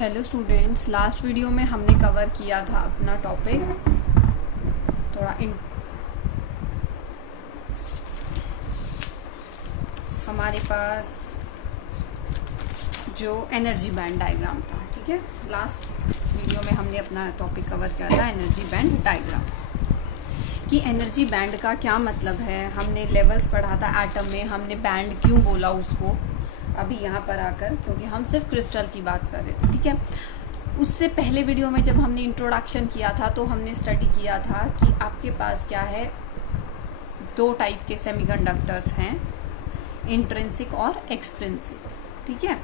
Hello students, last video में हमने cover किया था अपना टॉपिक थोड़ा हमारे पास जो एनर्जी बैंड डायग्राम था। ठीक है, लास्ट वीडियो में हमने अपना टॉपिक कवर किया था एनर्जी बैंड डायग्राम कि एनर्जी बैंड का क्या मतलब है। हमने लेवल्स पढ़ा था एटम में, हमने बैंड क्यों बोला उसको अभी यहाँ पर आकर, क्योंकि हम सिर्फ क्रिस्टल की बात कर रहे थे। ठीक है, उससे पहले वीडियो में जब हमने इंट्रोडक्शन किया था तो हमने स्टडी किया था कि आपके पास क्या है, दो टाइप के सेमीकंडक्टर्स हैं, इंट्रिंसिक और एक्सट्रिंसिक। ठीक है,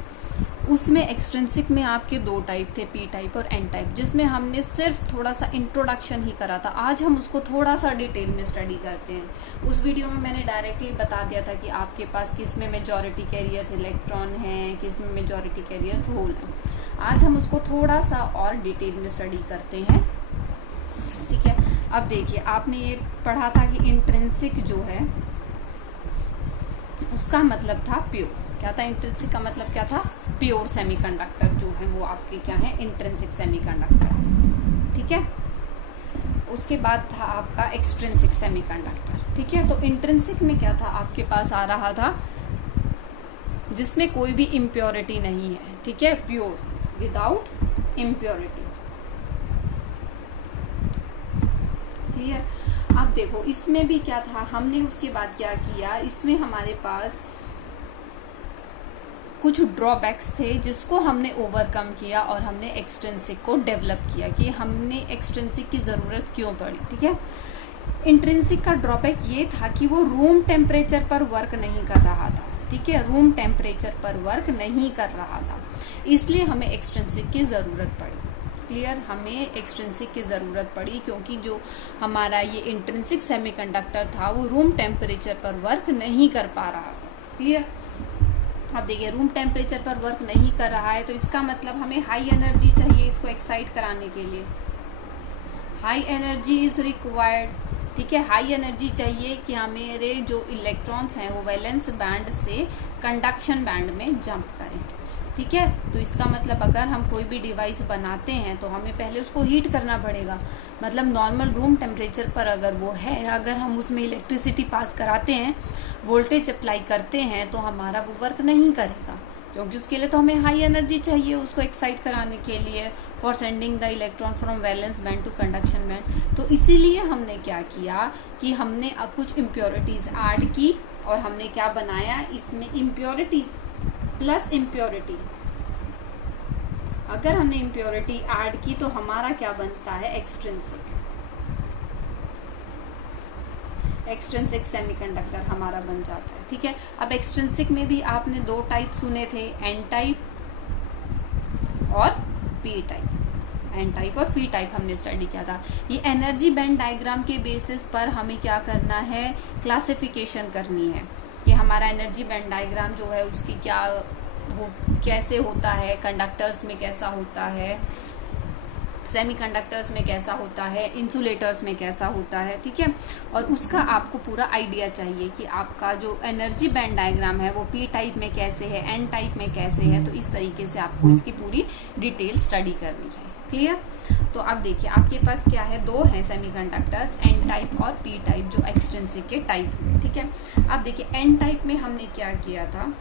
उसमें एक्सट्रिंसिक में आपके दो टाइप थे, पी टाइप और एन टाइप, जिसमें हमने सिर्फ थोड़ा सा इंट्रोडक्शन ही करा था। आज हम उसको थोड़ा सा डिटेल में स्टडी करते हैं। उस वीडियो में मैंने डायरेक्टली बता दिया था कि आपके पास किस में मेजॉरिटी कैरियर्स इलेक्ट्रॉन हैं, किस में मेजॉरिटी कैरियर्स होल हैं। आज हम उसको थोड़ा सा और डिटेल में स्टडी करते हैं। ठीक है, अब देखिए, आपने ये पढ़ा था कि इंट्रिंसिक जो है उसका मतलब था प्योर। क्या था इंट्रिंसिक का मतलब? क्या था? प्योर सेमीकंडक्टर जो है वो आपके क्या है, इंट्रिंसिक सेमीकंडक्टर। ठीक है, उसके बाद था आपका एक्सट्रिंसिक सेमीकंडक्टर। ठीक है, तो इंट्रिंसिक में क्या था, आपके पास आ रहा था जिसमें कोई भी इम्प्योरिटी नहीं है। ठीक है, प्योर विदाउट इम्प्योरिटी। क्लियर? अब देखो, इसमें भी क्या था, हमने उसके बाद क्या किया, इसमें हमारे पास कुछ ड्रॉबैक्स थे जिसको हमने ओवरकम किया और हमने एक्सट्रिंसिक को डेवलप किया कि हमने एक्सट्रिंसिक की ज़रूरत क्यों पड़ी। ठीक है, इंट्रिंसिक का ड्रॉबैक ये था कि वो रूम टेम्परेचर पर वर्क नहीं कर रहा था। ठीक है, रूम टेम्परेचर पर वर्क नहीं कर रहा था, इसलिए हमें एक्सट्रिंसिक की ज़रूरत पड़ी। क्लियर? हमें एक्सट्रिंसिक की ज़रूरत पड़ी क्योंकि जो हमारा ये इंट्रिंसिक सेमीकंडक्टर था वो रूम टेम्परेचर पर वर्क नहीं कर पा रहा था। क्लियर? अब देखिए, रूम टेम्परेचर पर वर्क नहीं कर रहा है तो इसका मतलब हमें हाई एनर्जी चाहिए इसको एक्साइट कराने के लिए। High energy is required. ठीक है, हाई एनर्जी चाहिए कि हमारे जो इलेक्ट्रॉन्स हैं वो वैलेंस बैंड से कंडक्शन बैंड में जंप करें। ठीक है, तो इसका मतलब अगर हम कोई भी डिवाइस बनाते हैं तो हमें पहले उसको हीट करना पड़ेगा। मतलब नॉर्मल रूम टेम्परेचर पर अगर वो है, अगर हम उसमें इलेक्ट्रिसिटी पास कराते हैं, वोल्टेज अप्लाई करते हैं, तो हमारा वो वर्क नहीं करेगा, क्योंकि उसके लिए तो हमें हाई एनर्जी चाहिए उसको एक्साइट कराने के लिए, for sending the electron from valence band to conduction band. तो इसीलिए हमने क्या किया कि हमने अब कुछ इम्प्योरिटीज ऐड की और हमने क्या बनाया, इसमें इम्प्योरिटीज प्लस इम्प्योरिटी। अगर हमने इम्प्योरिटी ऐड की तो हमारा क्या बनता है, एक्सट्रिंसिक। एक्सट्रिंसिक सेमीकंडक्टर हमारा बन जाता है। ठीक है, अब एक्सट्रिंसिक में भी आपने दो टाइप सुने थे, एन टाइप और पी टाइप। एन टाइप और पी टाइप हमने स्टडी किया था। ये एनर्जी बैंड डायग्राम के बेसिस पर हमें क्या करना है, क्लासिफिकेशन करनी है कि हमारा एनर्जी बैंड डायग्राम जो है उसकी कैसे होता है, कंडक्टर्स में कैसा होता है, सेमीकंडक्टर्स में कैसा होता है, इंसुलेटर्स में कैसा होता है। ठीक है, और उसका आपको पूरा आइडिया चाहिए कि आपका जो एनर्जी बैंड डायग्राम है वो पी टाइप में कैसे है, एन टाइप में कैसे है। तो इस तरीके से आपको इसकी पूरी डिटेल स्टडी करनी है। क्लियर? तो अब देखिए, आपके पास क्या है, दो हैं सेमीकंडक्टर्स, एन टाइप और पी टाइप, जो एक्सट्रिंसिक के टाइप में। ठीक है, अब देखिए, एन टाइप में हमने क्या किया था,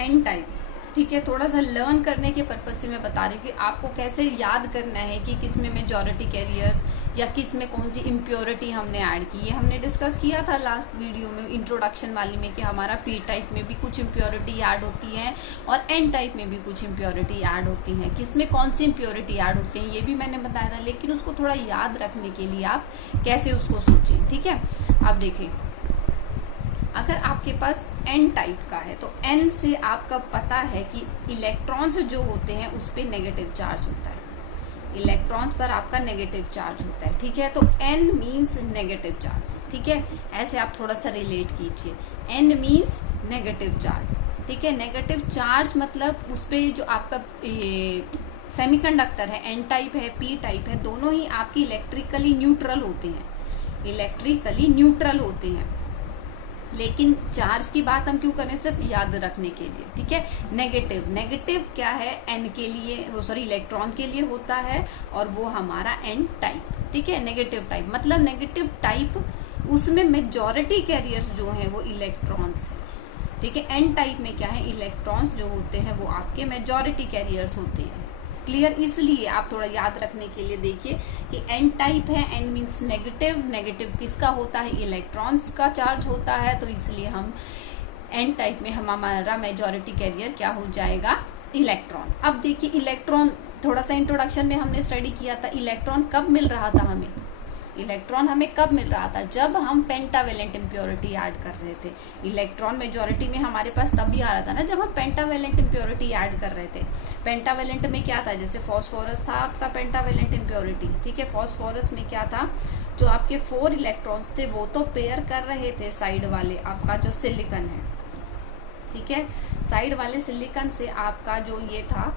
एन टाइप। ठीक है, थोड़ा सा लर्न करने के पर्पज से मैं बता रही हूँ कि आपको कैसे याद करना है कि किस में मेजॉरिटी कैरियर्स या किस में कौन सी इम्प्योरिटी हमने ऐड की। ये हमने डिस्कस किया था लास्ट वीडियो में, इंट्रोडक्शन वाली में, कि हमारा पी टाइप में भी कुछ इम्प्योरिटी ऐड होती है और एन टाइप में भी कुछ इम्प्योरिटी ऐड होती हैं। किस में कौन सी इम्प्योरिटी ऐड होती है ये भी मैंने बताया था, लेकिन उसको थोड़ा याद रखने के लिए आप कैसे उसको सोचें। ठीक है, आप देखें, अगर आपके पास एन टाइप का है तो एन से आपका पता है कि इलेक्ट्रॉन्स जो होते हैं उस पर नेगेटिव चार्ज होता है, इलेक्ट्रॉन्स पर आपका नेगेटिव चार्ज होता है। ठीक है, तो एन मीन्स नेगेटिव चार्ज। ठीक है, ऐसे आप थोड़ा सा रिलेट कीजिए, एन मीन्स नेगेटिव चार्ज। ठीक है, नेगेटिव चार्ज मतलब उस पर जो आपका सेमीकंडक्टर है, एन टाइप है, पी टाइप है, दोनों ही आपकी इलेक्ट्रिकली न्यूट्रल होते हैं, इलेक्ट्रिकली न्यूट्रल होते हैं। लेकिन चार्ज की बात हम क्यों करें, सिर्फ याद रखने के लिए, ठीक है। नेगेटिव, नेगेटिव क्या है, एन के लिए, वो सॉरी इलेक्ट्रॉन के लिए होता है और वो हमारा एन टाइप, ठीक है। नेगेटिव टाइप मतलब नेगेटिव टाइप, उसमें मेजॉरिटी कैरियर्स जो हैं वो इलेक्ट्रॉन्स हैं, ठीक है। एन टाइप में क्या है, इलेक्ट्रॉन्स जो होते हैं वो आपके मेजॉरिटी कैरियर्स होते हैं। क्लियर, इसलिए आप थोड़ा याद रखने के लिए देखिए कि एन टाइप है, एन मीन्स नेगेटिव, नेगेटिव किसका होता है, इलेक्ट्रॉन्स का चार्ज होता है, तो इसलिए हम एन टाइप में हमारा मेजॉरिटी कैरियर क्या हो जाएगा, इलेक्ट्रॉन। अब देखिए इलेक्ट्रॉन, थोड़ा सा इंट्रोडक्शन में हमने स्टडी किया था, इलेक्ट्रॉन कब मिल रहा था हमें, इलेक्ट्रॉन हमें कब मिल रहा था, जब हम पेंटावेलेंट इम्प्योरिटी ऐड कर रहे थे। इलेक्ट्रॉन मेजॉरिटी में हमारे पास तभी आ रहा था ना जब हम पेंटावेलेंट इम्प्योरिटी ऐड कर रहे थे। पेंटावेलेंट में क्या था, जैसे फॉस्फोरस था आपका पेंटावेलेंट इम्प्योरिटी, ठीक है। फॉस्फोरस में क्या था, जो आपके 4 इलेक्ट्रॉन्स थे वो तो पेयर कर रहे थे साइड वाले, आपका जो सिलिकॉन है, ठीक है। साइड वाले सिलिकॉन से आपका जो ये था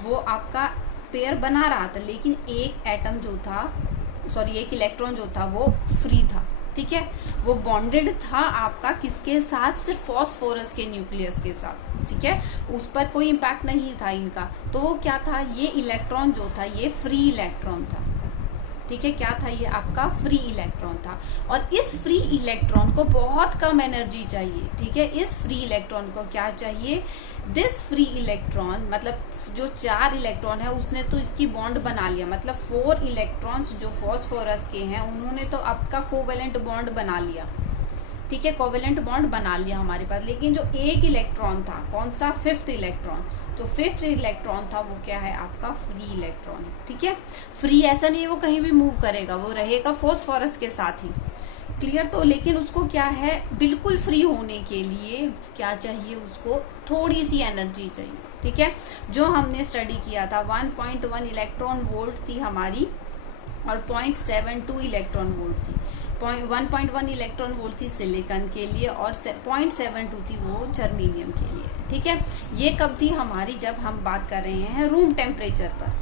वो आपका पेयर बना रहा था, लेकिन एक एटम जो था, सॉरी एक इलेक्ट्रॉन जो था वो फ्री था, ठीक है। वो बॉन्डेड था आपका किसके साथ, सिर्फ फॉस्फोरस के न्यूक्लियस के साथ, ठीक है। उस पर कोई इम्पैक्ट नहीं था इनका, तो वो क्या था, ये इलेक्ट्रॉन जो था ये फ्री इलेक्ट्रॉन था, ठीक है। क्या था, ये आपका फ्री इलेक्ट्रॉन था, और इस फ्री इलेक्ट्रॉन को बहुत कम एनर्जी चाहिए, ठीक है। इस फ्री इलेक्ट्रॉन को क्या चाहिए, दिस फ्री इलेक्ट्रॉन, मतलब जो 4 इलेक्ट्रॉन है उसने तो इसकी बॉन्ड बना लिया, मतलब 4 इलेक्ट्रॉन्स जो फॉस्फोरस के हैं उन्होंने तो आपका कोवेलेंट बॉन्ड बना लिया, ठीक है। कोवेलेंट बॉन्ड बना लिया हमारे पास, लेकिन जो एक इलेक्ट्रॉन था, कौन सा, 5th इलेक्ट्रॉन, तो 5th इलेक्ट्रॉन था वो क्या है, आपका फ्री इलेक्ट्रॉन, ठीक है। फ्री ऐसा नहीं है वो कहीं भी मूव करेगा, वो रहेगा फॉस्फोरस के साथ ही, क्लियर। तो लेकिन उसको क्या है, बिल्कुल फ्री होने के लिए क्या चाहिए, उसको थोड़ी सी एनर्जी चाहिए, ठीक है। जो हमने स्टडी किया था 1.1 इलेक्ट्रॉन वोल्ट थी हमारी, और 0.72 इलेक्ट्रॉन वोल्ट थी। 1.1 इलेक्ट्रॉन वोल्ट थी सिलिकॉन के लिए, और 0.72 थी वो जर्मेनियम के लिए, ठीक है। ये कब थी हमारी, जब हम बात कर रहे हैं रूम टेम्परेचर पर,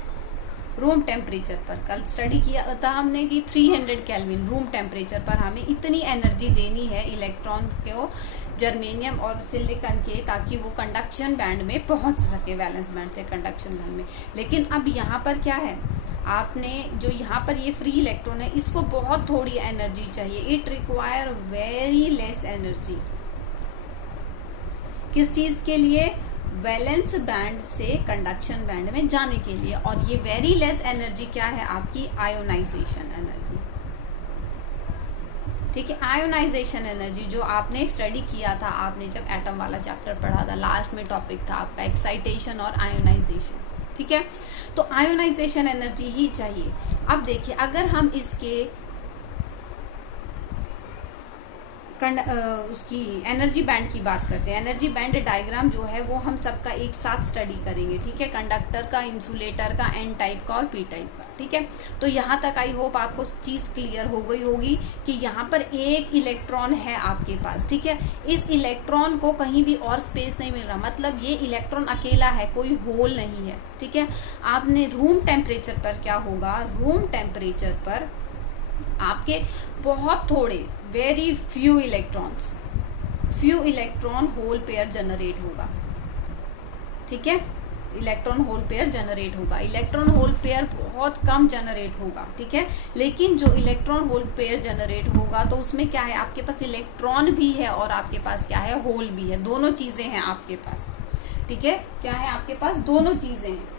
रूम टेम्परेचर पर कल स्टडी किया था हमने कि 300 केल्विन रूम टेम्परेचर पर हमें इतनी एनर्जी देनी है इलेक्ट्रॉन को, जर्मेनियम और सिलिकॉन के, ताकि वो कंडक्शन बैंड में पहुंच सके, वैलेंस बैंड से कंडक्शन बैंड में। लेकिन अब यहाँ पर क्या है, आपने जो यहाँ पर ये फ्री इलेक्ट्रॉन है इसको बहुत थोड़ी एनर्जी चाहिए, it require very less energy, किस चीज के लिए, वैलेंस बैंड से कंडक्शन बैंड में जाने के लिए। और ये वेरी लेस एनर्जी क्या है, आपकी आयोनाइजेशन एनर्जी, ठीक है। आयोनाइजेशन एनर्जी जो आपने स्टडी किया था, आपने जब एटम वाला चैप्टर पढ़ा था, लास्ट में टॉपिक था आपका एक्साइटेशन और आयोनाइजेशन, ठीक है। तो आयोनाइजेशन एनर्जी ही चाहिए। अब देखिए अगर हम इसके उसकी एनर्जी बैंड की बात करते हैं, एनर्जी बैंड डायग्राम जो है वो हम सबका एक साथ स्टडी करेंगे, ठीक है। कंडक्टर का, इंसुलेटर का, एन टाइप का और पी टाइप का, ठीक है। तो यहाँ तक आई होप आपको चीज क्लियर हो गई होगी कि यहाँ पर एक इलेक्ट्रॉन है आपके पास, ठीक है। इस इलेक्ट्रॉन को कहीं भी और स्पेस नहीं मिल रहा, मतलब ये इलेक्ट्रॉन अकेला है, कोई होल नहीं है, ठीक है। आपने रूम टेम्परेचर पर क्या होगा, रूम टेम्परेचर पर आपके बहुत थोड़े, very few electron hole pair generate होगा, ठीक है। इलेक्ट्रॉन होल पेयर जनरेट होगा, इलेक्ट्रॉन होल पेयर बहुत कम जनरेट होगा, ठीक है। लेकिन जो इलेक्ट्रॉन होल पेयर जनरेट होगा तो उसमें क्या है, आपके पास इलेक्ट्रॉन भी है और आपके पास क्या है, होल भी है, दोनों चीजें हैं आपके पास, ठीक है। क्या है आपके पास, दोनों चीजें हैं।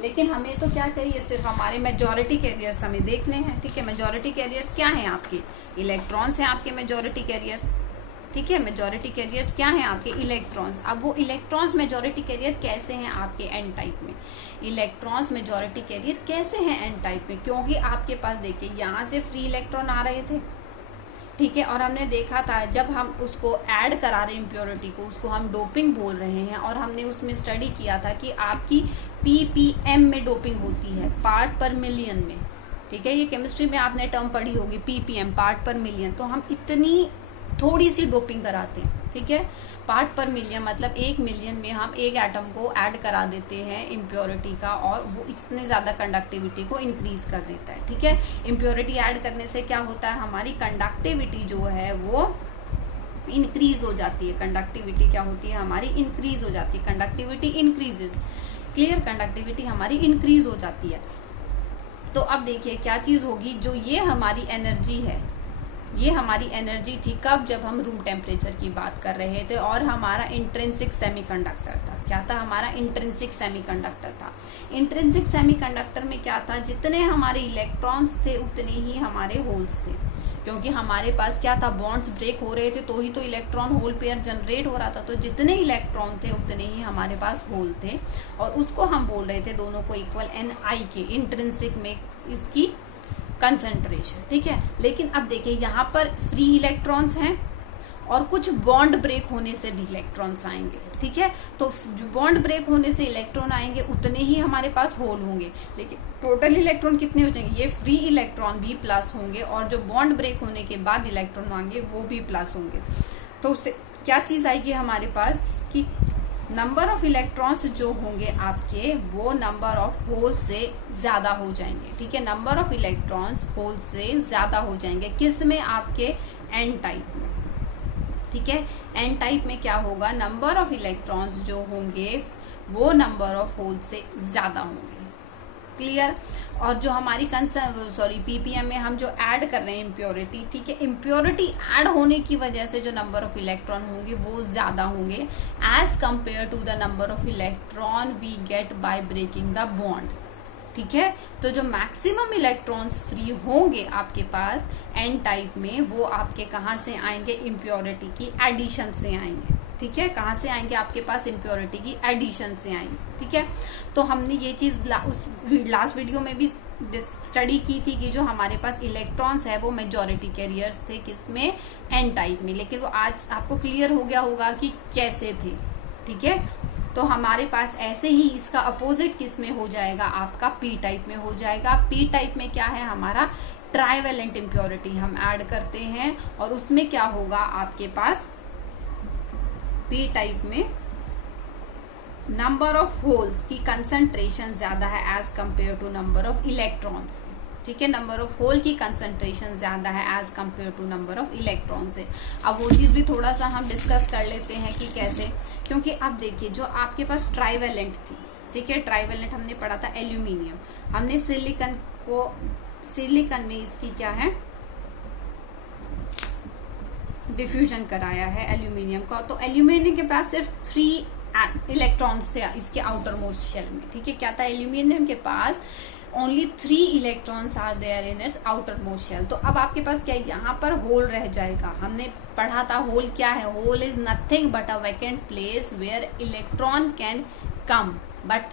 लेकिन हमें तो क्या चाहिए, सिर्फ हमारे मेजॉरिटी कैरियर्स हमें देखने हैं, ठीक है। मेजॉरिटी कैरियर्स क्या हैं आपके, इलेक्ट्रॉन्स हैं आपके मेजॉरिटी कैरियर्स, ठीक है। मेजॉरिटी कैरियर्स क्या हैं आपके, इलेक्ट्रॉन्स। अब वो इलेक्ट्रॉन्स मेजॉरिटी कैरियर कैसे हैं आपके एन टाइप में, इलेक्ट्रॉन्स मेजॉरिटी कैरियर कैसे हैं एन टाइप में, क्योंकि आपके पास देखिए यहाँ से फ्री इलेक्ट्रॉन आ रहे थे, ठीक है। और हमने देखा था जब हम उसको ऐड करा रहे इम्प्योरिटी को, उसको हम डोपिंग बोल रहे हैं, और हमने उसमें स्टडी किया था कि आपकी ppm में डोपिंग होती है, पार्ट पर मिलियन में, ठीक है। ये केमिस्ट्री में आपने टर्म पढ़ी होगी, ppm पार्ट पर मिलियन। तो हम इतनी थोड़ी सी डोपिंग कराते हैं, ठीक है। पार्ट पर मिलियन मतलब 1 मिलियन में हम एक एटम को ऐड करा देते हैं इम्प्योरिटी का, और वो इतने ज़्यादा कंडक्टिविटी को इंक्रीज कर देता है, ठीक है। इम्प्योरिटी ऐड करने से क्या होता है, हमारी कंडक्टिविटी जो है वो इंक्रीज हो जाती है। कंडक्टिविटी क्या होती है हमारी, इंक्रीज हो जाती है। कंडक्टिविटी इंक्रीजेस, क्लियर, कंडक्टिविटी हमारी इंक्रीज हो जाती है। तो अब देखिए क्या चीज होगी, जो ये हमारी एनर्जी है, ये हमारी एनर्जी थी कब, जब हम रूम टेम्परेचर की बात कर रहे थे और हमारा इंट्रिंसिक सेमीकंडक्टर था। क्या था हमारा, इंट्रिंसिक सेमीकंडक्टर था। इंट्रिंसिक सेमीकंडक्टर में क्या था, जितने हमारे इलेक्ट्रॉन्स थे उतने ही हमारे होल्स थे, क्योंकि हमारे पास क्या था, बॉन्ड्स ब्रेक हो रहे थे तो ही तो इलेक्ट्रॉन होल पेयर जनरेट हो रहा था। तो जितने इलेक्ट्रॉन थे उतने ही हमारे पास होल थे, और उसको हम बोल रहे थे दोनों को इक्वल Ni के, इंट्रिंसिक में इसकी कंसंट्रेशन, ठीक है। लेकिन अब देखिए यहाँ पर फ्री इलेक्ट्रॉन्स हैं और कुछ बॉन्ड ब्रेक होने से भी इलेक्ट्रॉन्स आएंगे, ठीक है। तो जो बॉन्ड ब्रेक होने से इलेक्ट्रॉन आएंगे उतने ही हमारे पास होल होंगे, लेकिन टोटल इलेक्ट्रॉन कितने हो जाएंगे, ये फ्री इलेक्ट्रॉन भी प्लस होंगे और जो बॉन्ड ब्रेक होने के बाद इलेक्ट्रॉन आएंगे वो भी प्लस होंगे। तो उससे क्या चीज आएगी हमारे पास कि नंबर ऑफ इलेक्ट्रॉन्स जो होंगे आपके वो नंबर ऑफ होल से ज्यादा हो जाएंगे, ठीक है। नंबर ऑफ इलेक्ट्रॉन्स होल से ज्यादा हो जाएंगे, किस में, आपके एन टाइप में, ठीक है। एन टाइप में क्या होगा, नंबर ऑफ इलेक्ट्रॉन्स जो होंगे वो नंबर ऑफ होल से ज्यादा होंगे, क्लियर। और जो हमारी पीपीएम में हम जो ऐड कर रहे हैं इम्प्योरिटी, ठीक है, इम्प्योरिटी ऐड होने की वजह से जो नंबर ऑफ इलेक्ट्रॉन होंगे वो ज्यादा होंगे as compare to the number of electron we get by breaking the bond, ठीक है। तो जो मैक्सिमम इलेक्ट्रॉन्स फ्री होंगे आपके पास एन टाइप में, वो आपके कहाँ से आएंगे, इम्प्योरिटी की एडिशन से आएंगे, ठीक है। कहाँ से आएंगे आपके पास, इम्प्योरिटी की एडिशन से आएंगे, ठीक है। तो हमने ये चीज उस लास्ट वीडियो में भी स्टडी की थी कि जो हमारे पास इलेक्ट्रॉन्स है वो मेजॉरिटी कैरियर्स थे, किसमें, एन टाइप में। लेकिन वो आज आपको क्लियर हो गया होगा कि कैसे थे, ठीक है। तो हमारे पास ऐसे ही इसका अपोजिट किस में हो जाएगा, आपका पी टाइप में हो जाएगा। पी टाइप में क्या है हमारा, ट्राइवेलेंट इम्प्योरिटी हम ऐड करते हैं और उसमें क्या होगा आपके पास, पी टाइप में नंबर ऑफ होल्स की कंसंट्रेशन ज्यादा है as compare to number of electrons, ठीक है। नंबर ऑफ होल की कंसंट्रेशन ज्यादा है as compare to number of electron से। अब वो चीज भी थोड़ा सा हम डिस्कस कर लेते हैं कि कैसे, क्योंकि अब देखिए जो आपके पास ट्राइवेलेंट थी, ठीक है, ट्राइवेलेंट हमने पढ़ा था एल्यूमिनियम, हमने सिलिकॉन में इसकी क्या है, डिफ्यूजन कराया है एल्यूमिनियम का। तो एल्यूमिनियम के पास सिर्फ 3 इलेक्ट्रॉन्स थे इसके आउटर मोस्ट शेल में, ठीक है। क्या था, एल्यूमिनियम के पास only 3 electrons are there in its outer most shell. तो अब आपके पास क्या है, यहाँ पर होल रह जाएगा। हमने पढ़ा था होल क्या है, hole is nothing but a vacant place where electron can come but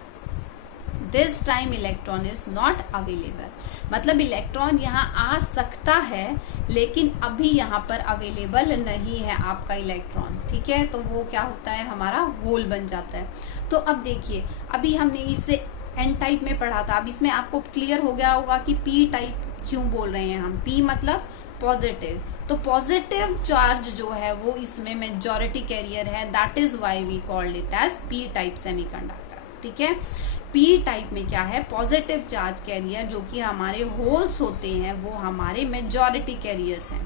this time electron is not available. मतलब इलेक्ट्रॉन यहाँ आ सकता है लेकिन अभी यहाँ पर अवेलेबल नहीं है आपका इलेक्ट्रॉन, ठीक है। तो वो क्या होता है, हमारा होल बन जाता है। तो अब देखिए अभी हमने इसे एन टाइप में पढ़ा था, अब इसमें आपको क्लियर हो गया होगा कि पी टाइप क्यों बोल रहे हैं हम। पी मतलब पॉजिटिव, तो पॉजिटिव चार्ज जो है वो इसमें मेजॉरिटी कैरियर है, that is why we called it as P type semiconductor, ठीक है। पी टाइप में क्या है, पॉजिटिव चार्ज कैरियर, जो कि हमारे होल्स होते हैं वो हमारे मेजॉरिटी कैरियर्स हैं,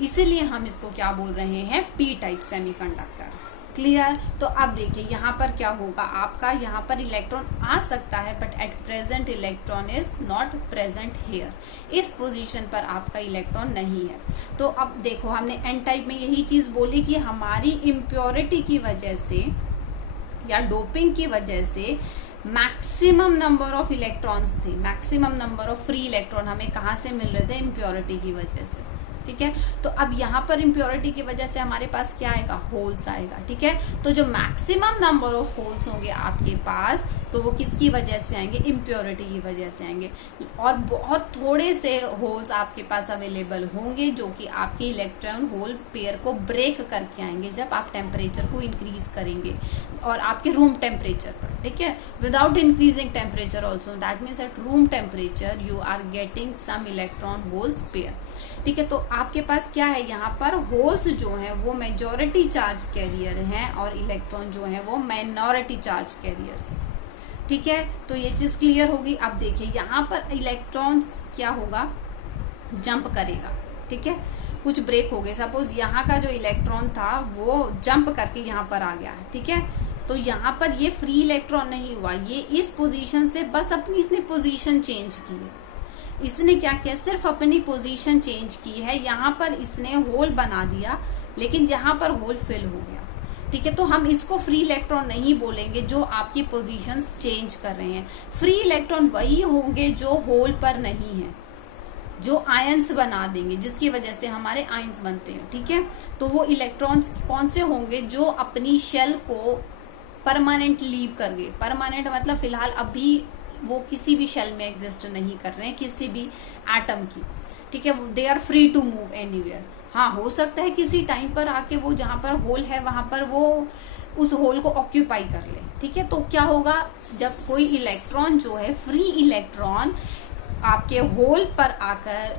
इसीलिए हम इसको क्या बोल रहे हैं, पी टाइप सेमीकंडक्टर, क्लियर। तो अब देखिए यहाँ पर क्या होगा आपका, यहाँ पर इलेक्ट्रॉन आ सकता है but at present electron is not present here, इस पोजीशन पर आपका इलेक्ट्रॉन नहीं है। तो अब देखो हमने एन टाइप में यही चीज बोली कि हमारी इम्प्योरिटी की वजह से या डोपिंग की वजह से मैक्सिमम नंबर ऑफ इलेक्ट्रॉन्स थे, maximum number of free electron हमें कहाँ से मिल रहे थे, इम्प्योरिटी की वजह से, ठीक है। तो अब यहाँ पर इम्प्योरिटी की वजह से हमारे पास क्या आएगा, होल्स आएगा, ठीक है। तो जो मैक्सिमम नंबर ऑफ होल्स होंगे आपके पास, तो वो किसकी वजह से आएंगे, इम्प्योरिटी की वजह से आएंगे। और बहुत थोड़े से होल्स आपके पास अवेलेबल होंगे जो कि आपके इलेक्ट्रॉन होल पेयर को ब्रेक करके आएंगे जब आप टेम्परेचर को इंक्रीज करेंगे और आपके रूम टेम्परेचर पर, ठीक है, without increasing temperature also, that means at room temperature you are getting some electron holes pair, ठीक है। तो आपके पास क्या है, यहाँ पर होल्स जो हैं वो मेजॉरिटी चार्ज कैरियर हैं और इलेक्ट्रॉन जो है वो माइनॉरिटी चार्ज कैरियर्स हैं, ठीक है। तो ये चीज क्लियर होगी। अब देखिए यहाँ पर इलेक्ट्रॉन्स क्या होगा, जंप करेगा, ठीक है। कुछ ब्रेक हो गए, सपोज यहाँ का जो इलेक्ट्रॉन था वो जंप करके यहाँ पर आ गया, ठीक है, तो यहाँ पर ये फ्री इलेक्ट्रॉन नहीं हुआ, ये इस पोजीशन से बस अपनी इसने पोजीशन चेंज की है। इसने क्या किया, सिर्फ अपनी पोजीशन चेंज की है, यहाँ पर इसने होल बना दिया, लेकिन यहाँ पर होल फिल हो गया, ठीक है। तो हम इसको फ्री इलेक्ट्रॉन नहीं बोलेंगे जो आपकी पोजीशंस चेंज कर रहे हैं। फ्री इलेक्ट्रॉन वही होंगे जो होल पर नहीं है, जो आयंस बना देंगे, जिसकी वजह से हमारे आयंस बनते हैं, ठीक है। तो वो इलेक्ट्रॉन्स कौन से होंगे, जो अपनी शेल को परमानेंट लीव कर गए। परमानेंट मतलब फिलहाल अभी वो किसी भी शेल में एग्जिस्ट नहीं कर रहे हैं, किसी भी एटम की, ठीक है। They are free to move anywhere. हाँ, हो सकता है किसी टाइम पर आके वो जहां पर होल है वहां पर वो उस होल को ऑक्यूपाई कर ले, ठीक है। तो क्या होगा, जब कोई इलेक्ट्रॉन जो है फ्री इलेक्ट्रॉन आपके होल पर आकर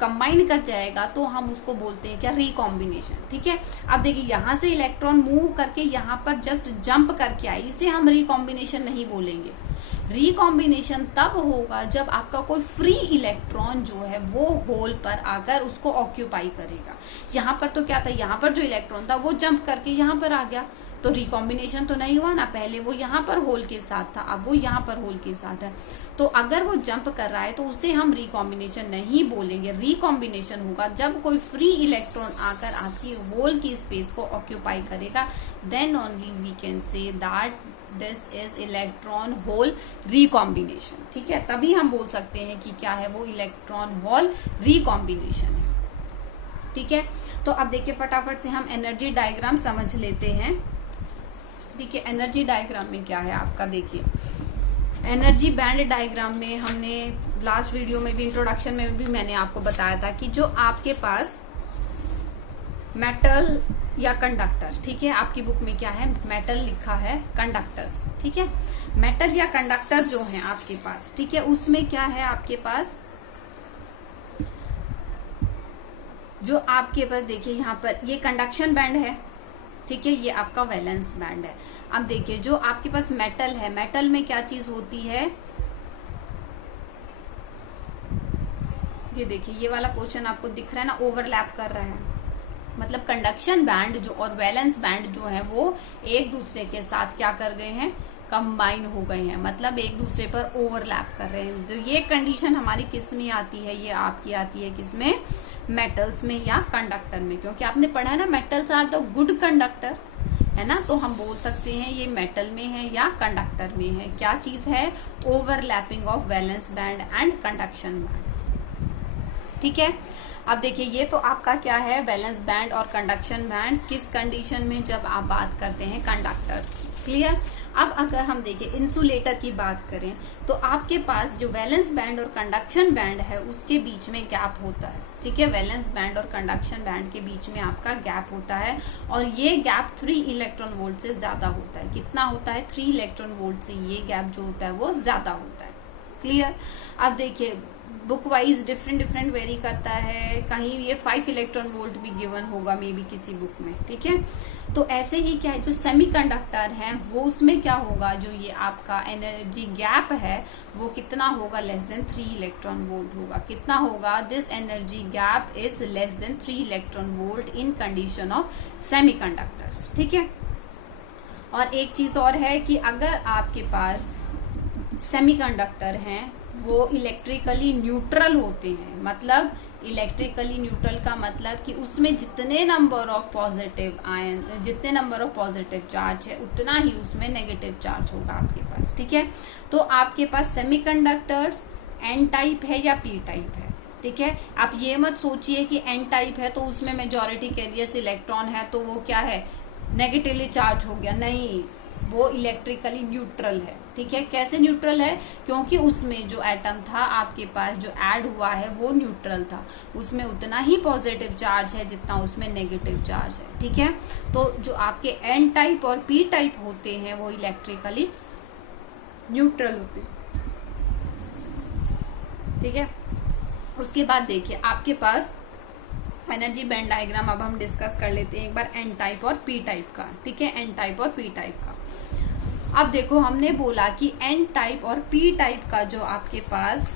कंबाइन कर जाएगा, तो हम उसको बोलते हैं क्या, रिकॉम्बिनेशन, ठीक है। अब देखिए यहाँ से इलेक्ट्रॉन मूव करके यहाँ पर जस्ट जंप करके आई, इसे हम रिकॉम्बिनेशन नहीं बोलेंगे। रिकॉम्बिनेशन तब होगा जब आपका कोई फ्री इलेक्ट्रॉन जो है वो होल पर आकर उसको ऑक्यूपाई करेगा। यहाँ पर तो क्या था, यहाँ पर जो इलेक्ट्रॉन था वो जंप करके यहाँ पर आ गया, तो रिकॉम्बिनेशन तो नहीं हुआ ना। पहले वो यहाँ पर होल के साथ था, अब वो यहाँ पर होल के साथ है। तो अगर वो जंप कर रहा है तो उसे हम रिकॉम्बिनेशन नहीं बोलेंगे। रिकॉम्बिनेशन होगा जब कोई फ्री इलेक्ट्रॉन आकर आपकी होल की स्पेस को ऑक्यूपाई करेगा, then only we can say that this is electron hole recombination, ठीक है। तभी हम बोल सकते हैं कि क्या है, वो इलेक्ट्रॉन होल रिकॉम्बिनेशन है, ठीक है। तो अब देखिए फटाफट से हम एनर्जी डायग्राम समझ लेते हैं। देखिए एनर्जी डायग्राम में क्या है आपका, देखिए एनर्जी बैंड डायग्राम में हमने लास्ट वीडियो में भी, इंट्रोडक्शन में भी मैंने आपको बताया था कि जो आपके पास मेटल या कंडक्टर, ठीक है, आपकी बुक में क्या है, मेटल लिखा है, कंडक्टर्स, ठीक है। मेटल या कंडक्टर जो है आपके पास, ठीक है, उसमें क्या है आपके पास, जो आपके पास देखिए यहाँ पर ये कंडक्शन बैंड है, ठीक है, ये आपका वैलेंस बैंड है। अब देखिए जो आपके पास मेटल है, मेटल में क्या चीज होती है, ये देखिए ये वाला पोर्शन आपको दिख रहा है ना, ओवरलैप कर रहा है, मतलब कंडक्शन बैंड जो और वैलेंस बैंड जो है वो एक दूसरे के साथ क्या कर गए हैं, कंबाइन हो गए हैं, मतलब एक दूसरे पर ओवरलैप कर रहे हैं। तो ये कंडीशन हमारी किस में आती है, ये आपकी आती है किसमें, मेटल्स में या कंडक्टर में, क्योंकि आपने पढ़ा है ना metals are the good conductor, है ना। तो हम बोल सकते हैं ये मेटल में है या कंडक्टर में है। क्या चीज है, overlapping of valence band and conduction band, ठीक है। अब देखिए ये तो आपका क्या है, वैलेंस बैंड और कंडक्शन बैंड, किस कंडीशन में, जब आप बात करते हैं कंडक्टर्स की, क्लियर। अब अगर हम देखें इंसुलेटर की बात करें, तो आपके पास जो वैलेंस बैंड और कंडक्शन बैंड है उसके बीच में गैप होता है, ठीक है। वैलेंस बैंड और कंडक्शन बैंड के बीच में आपका गैप होता है, और ये गैप 3 इलेक्ट्रॉन वोल्ट से ज्यादा होता है। कितना होता है, 3 इलेक्ट्रॉन वोल्ट से ये गैप जो होता है वो ज्यादा होता है, क्लियर। अब देखिए बुक वाइज डिफरेंट वेरी करता है, कहीं ये 5 इलेक्ट्रॉन वोल्ट भी गिवन होगा मे बी किसी बुक में, ठीक है। तो ऐसे ही क्या है, जो सेमीकंडक्टर है वो उसमें क्या होगा, जो ये आपका एनर्जी गैप है वो कितना होगा, लेस देन 3 इलेक्ट्रॉन वोल्ट होगा। कितना होगा, this energy gap is less than 3 electron volt in condition of semiconductors, ठीक है। और एक चीज और है कि अगर आपके पास सेमीकंडक्टर हैं वो इलेक्ट्रिकली न्यूट्रल होते हैं, मतलब इलेक्ट्रिकली न्यूट्रल का मतलब कि उसमें जितने नंबर ऑफ पॉजिटिव आयन, जितने नंबर ऑफ पॉजिटिव चार्ज है उतना ही उसमें नेगेटिव चार्ज होगा आपके पास, ठीक है। तो आपके पास सेमीकंडक्टर्स एन टाइप है या पी टाइप है, ठीक है। आप ये मत सोचिए कि एन टाइप है तो उसमें मेजॉरिटी कैरियर्स इलेक्ट्रॉन है तो वो क्या है, नेगेटिवली चार्ज हो गया, नहीं, वो इलेक्ट्रिकली न्यूट्रल है, ठीक है। कैसे न्यूट्रल है, क्योंकि उसमें जो एटम था आपके पास जो ऐड हुआ है वो न्यूट्रल था, उसमें उतना ही पॉजिटिव चार्ज है जितना उसमें नेगेटिव चार्ज है, ठीक है। तो जो आपके एन टाइप और पी टाइप होते हैं वो इलेक्ट्रिकली न्यूट्रल होते हैं, ठीक है। उसके बाद देखिए आपके पास एनर्जी बैंड डायग्राम अब हम डिस्कस कर लेते हैं एक बार एन टाइप और पी टाइप का, ठीक है, एन टाइप और पी टाइप का। अब देखो हमने बोला कि एन टाइप और पी टाइप का जो आपके पास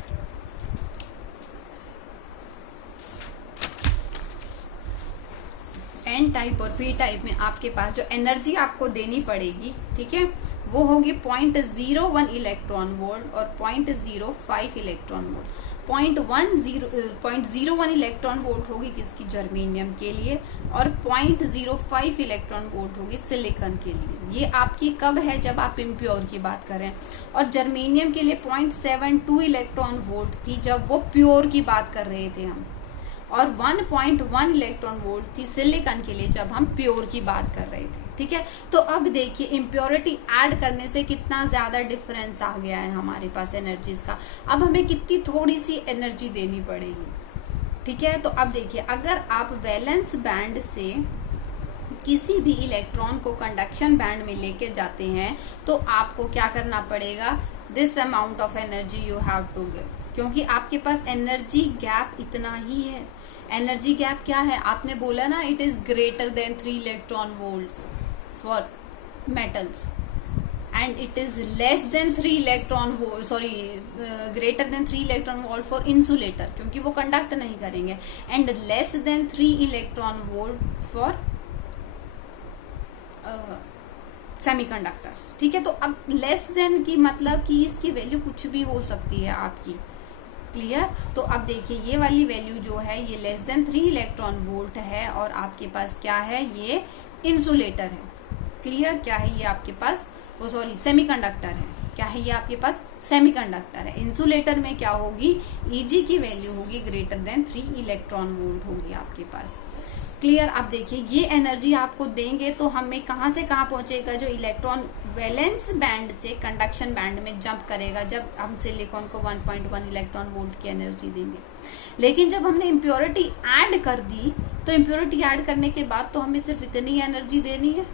एन टाइप और पी टाइप में आपके पास जो एनर्जी आपको देनी पड़ेगी, ठीक है, वो होगी 0.01 इलेक्ट्रॉन वोल्ट और 0.05 इलेक्ट्रॉन वोल्ट। 0.01 इलेक्ट्रॉन वोल्ट होगी किसकी, जर्मेनियम के लिए, और 0.05 इलेक्ट्रॉन वोल्ट होगी सिलिकॉन के लिए। ये आपकी कब है, जब आप इम्प्योर की बात करें। और जर्मेनियम के लिए 0.72 इलेक्ट्रॉन वोल्ट थी जब वो प्योर की बात कर रहे थे हम, और 1.1 इलेक्ट्रॉन वोल्ट थी सिलिकॉन के लिए जब हम प्योर की बात कर रहे थे, ठीक है। तो अब देखिए इम्प्योरिटी ऐड करने से कितना ज्यादा डिफरेंस आ गया है हमारे पास एनर्जीज का। अब हमें कितनी थोड़ी सी एनर्जी देनी पड़ेगी, ठीक है। तो अब देखिए अगर आप वैलेंस बैंड से किसी भी इलेक्ट्रॉन को कंडक्शन बैंड में लेके जाते हैं तो आपको क्या करना पड़ेगा, this amount of energy you have to give, क्योंकि आपके पास एनर्जी गैप इतना ही है। एनर्जी गैप क्या है, आपने बोला ना, it is greater than 3 electron volts for metals and it is less than 3 electron volt, sorry greater than 3 electron volt for insulator, क्योंकि वो कंडक्ट नहीं करेंगे, and less than 3 electron volt for semiconductors, ठीक है। तो अब लेस देन की मतलब कि इसकी वैल्यू कुछ भी हो सकती है आपकी, क्लियर। तो अब देखिए ये वाली वैल्यू जो है ये लेस देन 3 इलेक्ट्रॉन वोल्ट है और आपके पास क्या है, ये इंसुलेटर है, क्लियर। क्या है ये आपके पास, वो सॉरी सेमीकंडक्टर है, क्या है ये आपके पास सेमीकंडक्टर है। इंसुलेटर में क्या होगी, Eg की वैल्यू होगी ग्रेटर देन 3 इलेक्ट्रॉन वोल्ट होगी आपके पास, क्लियर। अब देखिए ये एनर्जी आपको देंगे तो हमें कहाँ से कहाँ पहुंचेगा, जो इलेक्ट्रॉन वैलेंस बैंड से कंडक्शन बैंड में जंप करेगा जब हम सिलिकॉन को 1.1 इलेक्ट्रॉन वोल्ट की एनर्जी देंगे। लेकिन जब हमने इम्प्योरिटी ऐड कर दी तो इम्प्योरिटी ऐड करने के बाद तो हमें सिर्फ इतनी एनर्जी देनी है,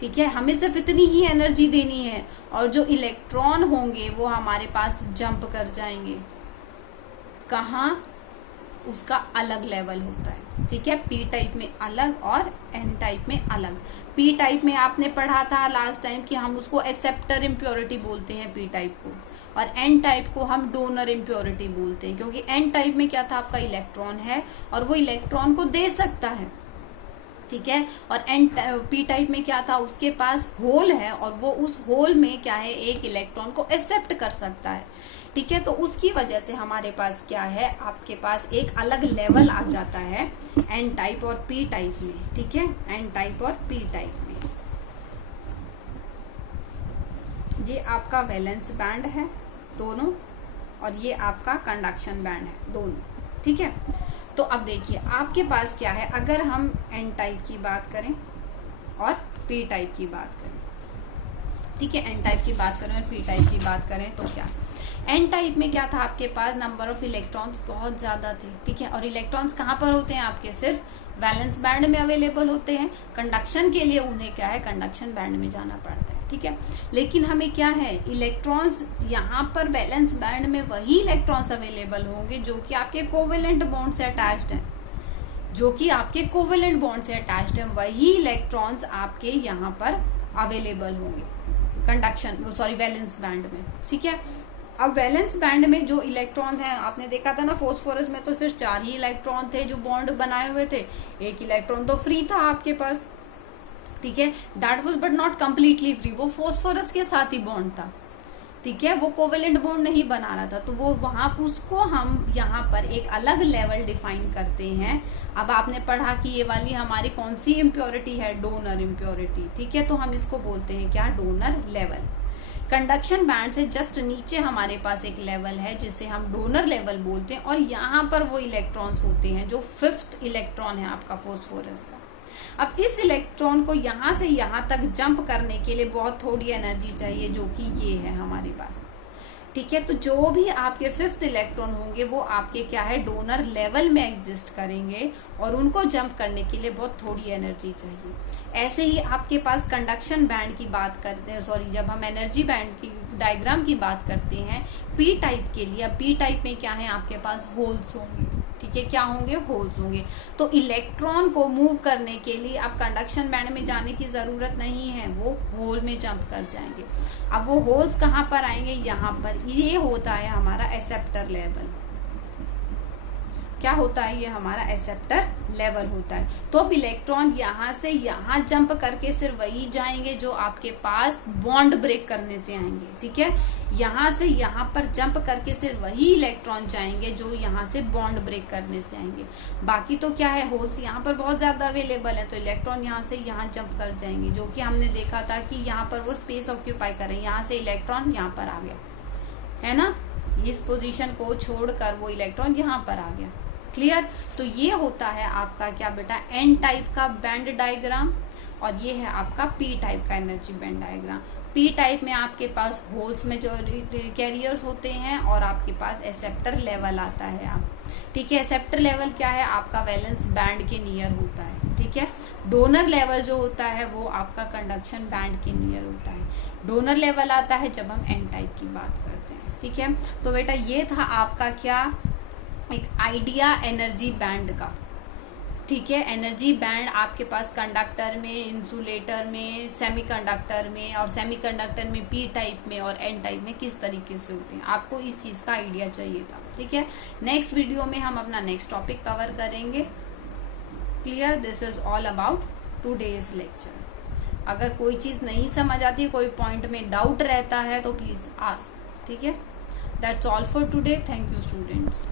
ठीक है, हमें सिर्फ इतनी ही एनर्जी देनी है, और जो इलेक्ट्रॉन होंगे वो हमारे पास जंप कर जाएंगे, कहाँ, उसका अलग लेवल होता है, ठीक है। पी टाइप में अलग और एन टाइप में अलग। पी टाइप में आपने पढ़ा था लास्ट टाइम कि हम उसको एक्सेप्टर इम्प्योरिटी बोलते हैं पी टाइप को, और एन टाइप को हम डोनर इम्प्योरिटी बोलते हैं, क्योंकि एन टाइप में क्या था, आपका इलेक्ट्रॉन है और वो इलेक्ट्रॉन को दे सकता है, ठीक है। और पी टाइप में क्या था, उसके पास होल है और वो उस होल में क्या है, एक इलेक्ट्रॉन को एक्सेप्ट कर सकता है, ठीक है। तो उसकी वजह से हमारे पास क्या है, आपके पास एक अलग लेवल आ जाता है एन टाइप और पी टाइप में, ठीक है, एन टाइप और पी टाइप में। ये आपका वैलेंस बैंड है दोनों, और ये आपका कंडक्शन बैंड है दोनों, ठीक है। तो अब देखिए आपके पास क्या है, अगर हम एन टाइप की बात करें और पी टाइप की बात करें, ठीक है, एन टाइप की बात करें और पी टाइप की बात करें तो क्या, एन टाइप में क्या था, आपके पास नंबर ऑफ इलेक्ट्रॉन्स बहुत ज्यादा थे, ठीक है। और इलेक्ट्रॉन्स कहाँ पर होते हैं आपके, सिर्फ वैलेंस बैंड में अवेलेबल होते हैं। कंडक्शन के लिए उन्हें क्या है, कंडक्शन बैंड में जाना पड़ता है, ठीक है। लेकिन हमें क्या है, इलेक्ट्रॉन्स यहाँ पर वैलेंस बैंड में वही इलेक्ट्रॉन्स अवेलेबल होंगे जो कि आपके कोवेलेंट बॉन्ड से अटैच्ड हैं, जो कि आपके कोवेलेंट बॉन्ड से अटैच्ड हैं, वही इलेक्ट्रॉन्स आपके यहाँ पर अवेलेबल होंगे कंडक्शन, सॉरी वैलेंस बैंड में, ठीक है। अब वैलेंस बैंड में जो इलेक्ट्रॉन है, आपने देखा था ना फॉस्फोरस में तो फिर 4 ही इलेक्ट्रॉन थे जो बॉन्ड बनाए हुए थे, एक इलेक्ट्रॉन तो फ्री था आपके पास, ठीक है, that was but not completely free, वो फॉस्फोरस के साथ ही बॉन्ड था, ठीक है, वो कोवेलेंट बॉन्ड नहीं बना रहा था, तो वो वहां उसको हम यहाँ पर एक अलग लेवल डिफाइन करते हैं। अब आपने पढ़ा कि ये वाली हमारी कौन सी इम्प्योरिटी है, डोनर इम्प्योरिटी, ठीक है। तो हम इसको बोलते हैं क्या, डोनर लेवल। कंडक्शन बैंड से जस्ट नीचे हमारे पास एक लेवल है जिसे हम डोनर लेवल बोलते हैं, और यहाँ पर वो इलेक्ट्रॉन्स होते हैं जो 5th इलेक्ट्रॉन है आपका फॉस्फोरस का। अब इस इलेक्ट्रॉन को यहाँ से यहाँ तक जंप करने के लिए बहुत थोड़ी एनर्जी चाहिए, जो कि ये है हमारे पास, ठीक है। तो जो भी आपके 5th इलेक्ट्रॉन होंगे वो आपके क्या है, डोनर लेवल में एग्जिस्ट करेंगे, और उनको जंप करने के लिए बहुत थोड़ी एनर्जी चाहिए। ऐसे ही आपके पास कंडक्शन बैंड की बात करते हैं, सॉरी जब हम एनर्जी बैंड की डायग्राम की बात करते हैं पी टाइप के लिए, पी टाइप में क्या है, आपके पास होल्स होंगे, ठीक है, क्या होंगे, होल्स होंगे। तो इलेक्ट्रॉन को मूव करने के लिए अब कंडक्शन बैंड में जाने की जरूरत नहीं है, वो होल में जंप कर जाएंगे। अब वो होल्स कहाँ पर आएंगे, यहाँ पर, ये होता है हमारा एक्सेप्टर लेवल। क्या होता है, ये हमारा एक्सेप्टर लेवल होता है। तो अब इलेक्ट्रॉन यहाँ से यहाँ जंप करके सिर्फ वही जाएंगे जो आपके पास बॉन्ड ब्रेक करने से आएंगे, ठीक है। यहाँ से यहाँ पर जंप करके सिर्फ वही इलेक्ट्रॉन जाएंगे जो यहाँ से बॉन्ड ब्रेक करने से आएंगे। बाकी तो क्या है, होल्स यहाँ पर बहुत ज्यादा अवेलेबल है, तो इलेक्ट्रॉन यहाँ से यहाँ जंप कर जाएंगे, जो कि हमने देखा था कि यहाँ पर वो स्पेस ऑक्यूपाई कर रहे हैं। यहाँ से इलेक्ट्रॉन यहाँ पर आ गया, है ना, इस पोजीशन को छोड़कर वो इलेक्ट्रॉन यहाँ पर आ गया। क्लियर। तो ये होता है आपका क्या बेटा, एन टाइप का बैंड डायग्राम, और ये है आपका पी टाइप का energy band diagram. P type में आपके पास होल्स में जो कैरियर्स होते हैं और आपके पास एक्सेप्टर लेवल आता है आप, ठीक है। एक्सेप्टर लेवल क्या है, आपका वैलेंस बैंड के नियर होता है, ठीक है। डोनर लेवल जो होता है वो आपका कंडक्शन बैंड के नियर होता है। डोनर लेवल आता है जब हम एन टाइप की बात करते हैं, ठीक है। तो बेटा ये था आपका क्या, एक आइडिया एनर्जी बैंड का, ठीक है। एनर्जी बैंड आपके पास कंडक्टर में, इंसुलेटर में, सेमीकंडक्टर में, और सेमीकंडक्टर में पी टाइप में और एन टाइप में किस तरीके से होते हैं, आपको इस चीज का आइडिया चाहिए था, ठीक है। नेक्स्ट वीडियो में हम अपना नेक्स्ट टॉपिक कवर करेंगे। Clear, this is all about today's lecture. अगर कोई चीज नहीं समझ आती, कोई पॉइंट में डाउट रहता है तो प्लीज आस्क, ठीक है। That's all for today. Thank you students.